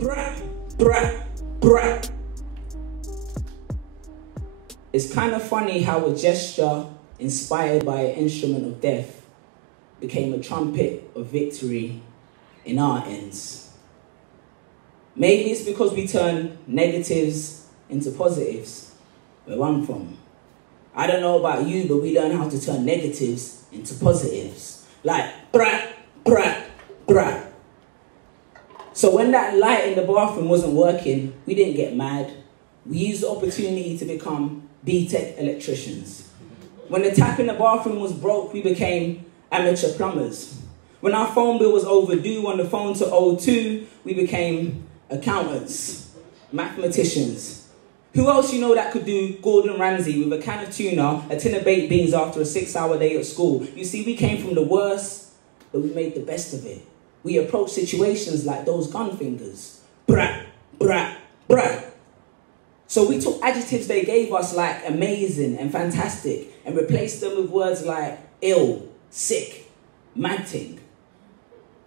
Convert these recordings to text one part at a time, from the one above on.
Brat, brat, brat. It's kind of funny how a gesture inspired by an instrument of death became a trumpet of victory in our ends. Maybe it's because we turn negatives into positives, where I'm from. I don't know about you, but we learn how to turn negatives into positives. Like, brat, brat, brat. So when that light in the bathroom wasn't working, we didn't get mad. We used the opportunity to become B-Tech electricians. When the tap in the bathroom was broke, we became amateur plumbers. When our phone bill was overdue on the phone to O2, we became accountants, mathematicians. Who else you know that could do Gordon Ramsay with a can of tuna, a tin of baked beans after a 6-hour day at school? You see, we came from the worst, but we made the best of it. We approached situations like those gun fingers. Brat, brat, brat. So we took adjectives they gave us like amazing and fantastic and replaced them with words like ill, sick, mad thing.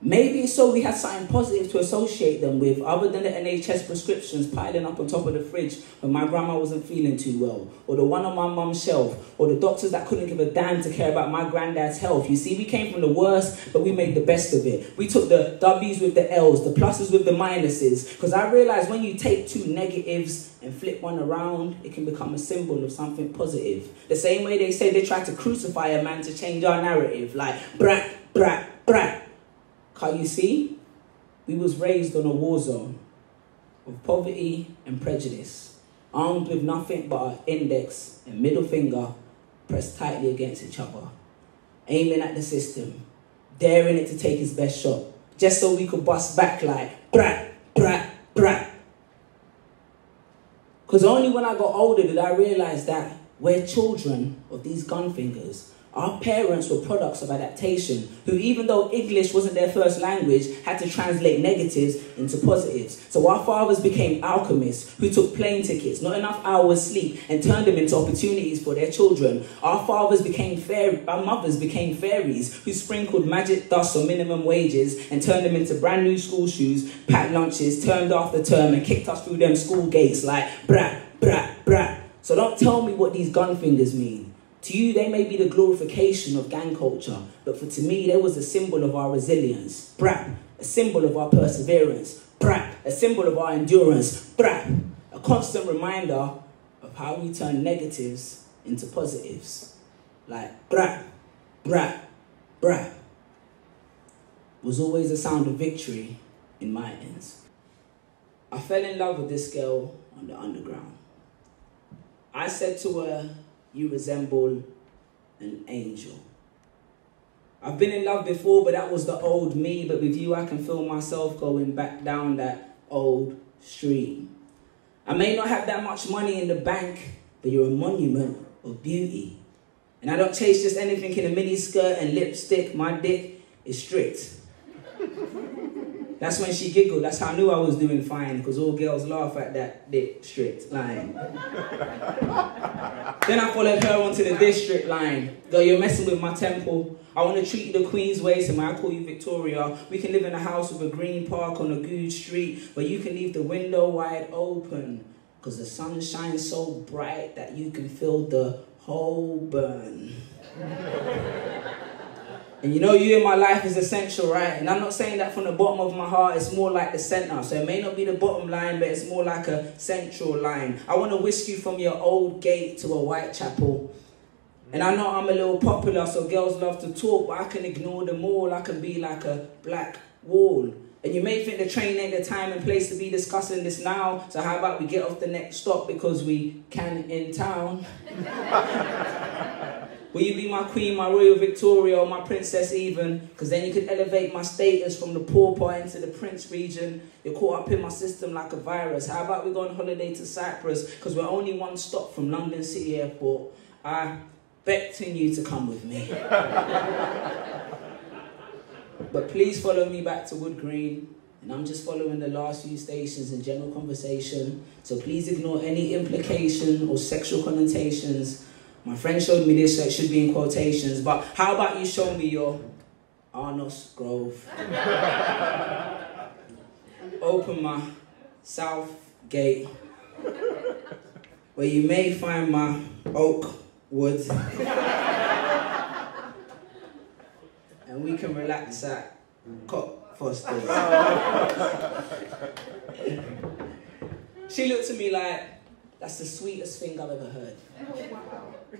Maybe it's so we had something positive to associate them with other than the NHS prescriptions piling up on top of the fridge when my grandma wasn't feeling too well, or the one on my mum's shelf, or the doctors that couldn't give a damn to care about my granddad's health. You see, we came from the worst, but we made the best of it. We took the W's with the L's, the pluses with the minuses, because I realized when you take two negatives and flip one around, it can become a symbol of something positive. The same way they say they tried to crucify a man to change our narrative, like brat, brat, brat. Can you see? We was raised on a war zone of poverty and prejudice, armed with nothing but our index and middle finger pressed tightly against each other, aiming at the system, daring it to take its best shot, just so we could bust back like brat, brat, brat. Because only when I got older did I realize that we're children of these gun fingers. Our parents were products of adaptation, who even though English wasn't their first language, had to translate negatives into positives. So our fathers became alchemists, who took plane tickets, not enough hours sleep, and turned them into opportunities for their children. Our mothers became fairies, who sprinkled magic dust on minimum wages and turned them into brand new school shoes, packed lunches, term after term, and kicked us through them school gates like brat, brat, brat. So don't tell me what these gun fingers mean. To you, they may be the glorification of gang culture, but to me, they was a symbol of our resilience. Brat, a symbol of our perseverance. Brat, a symbol of our endurance. Brat, a constant reminder of how we turn negatives into positives. Like brat, brat, brat was always a sound of victory in my ends. I fell in love with this girl on the underground. I said to her, "You resemble an angel." I've been in love before, but that was the old me. But with you, I can feel myself going back down that old street. I may not have that much money in the bank, but you're a monument of beauty. And I don't chase just anything in a mini skirt and lipstick. My dick is strict. That's when she giggled. That's how I knew I was doing fine, because all girls laugh at that dick strict line. Then I followed her onto the district line. Girl, you're messing with my temple. I want to treat you the Queen's way, so I call you Victoria. We can live in a house with a green park on a good street, where you can leave the window wide open, because the sun shines so bright that you can feel the whole burn. And you know you in my life is essential, right? And I'm not saying that from the bottom of my heart, it's more like the center. So it may not be the bottom line, but it's more like a central line. I want to whisk you from your old gate to a Whitechapel. And I know I'm a little popular, so girls love to talk, but I can ignore them all. I can be like a black wall. And you may think the train ain't the time and place to be discussing this now. So how about we get off the next stop because we can in town? Will you be my queen, my royal Victoria, or my princess even? Because then you could elevate my status from the pauper into the prince region. You're caught up in my system like a virus. How about we go on holiday to Cyprus? Because we're only one stop from London City Airport. I beckon you to come with me. But please follow me back to Wood Green. And I'm just following the last few stations in general conversation. So please ignore any implication or sexual connotations. My friend showed me this, so it should be in quotations. But how about you show me your Arnos Grove? Open my South Gate, where you may find my oak wood, and we can relax at Cockfosters. She looked at me like, that's the sweetest thing I've ever heard.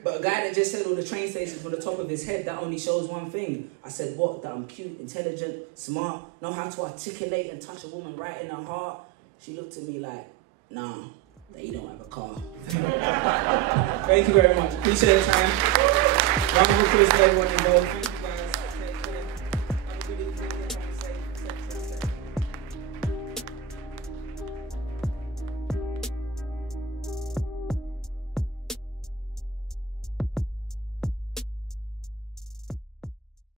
But a guy that just said all the train stations from the top of his head, that only shows one thing. I said, what? That I'm cute, intelligent, smart, know how to articulate and touch a woman right in her heart. She looked at me like, nah, that you don't have a car. Thank you very much. Appreciate the time. Round of applause to everyone involved.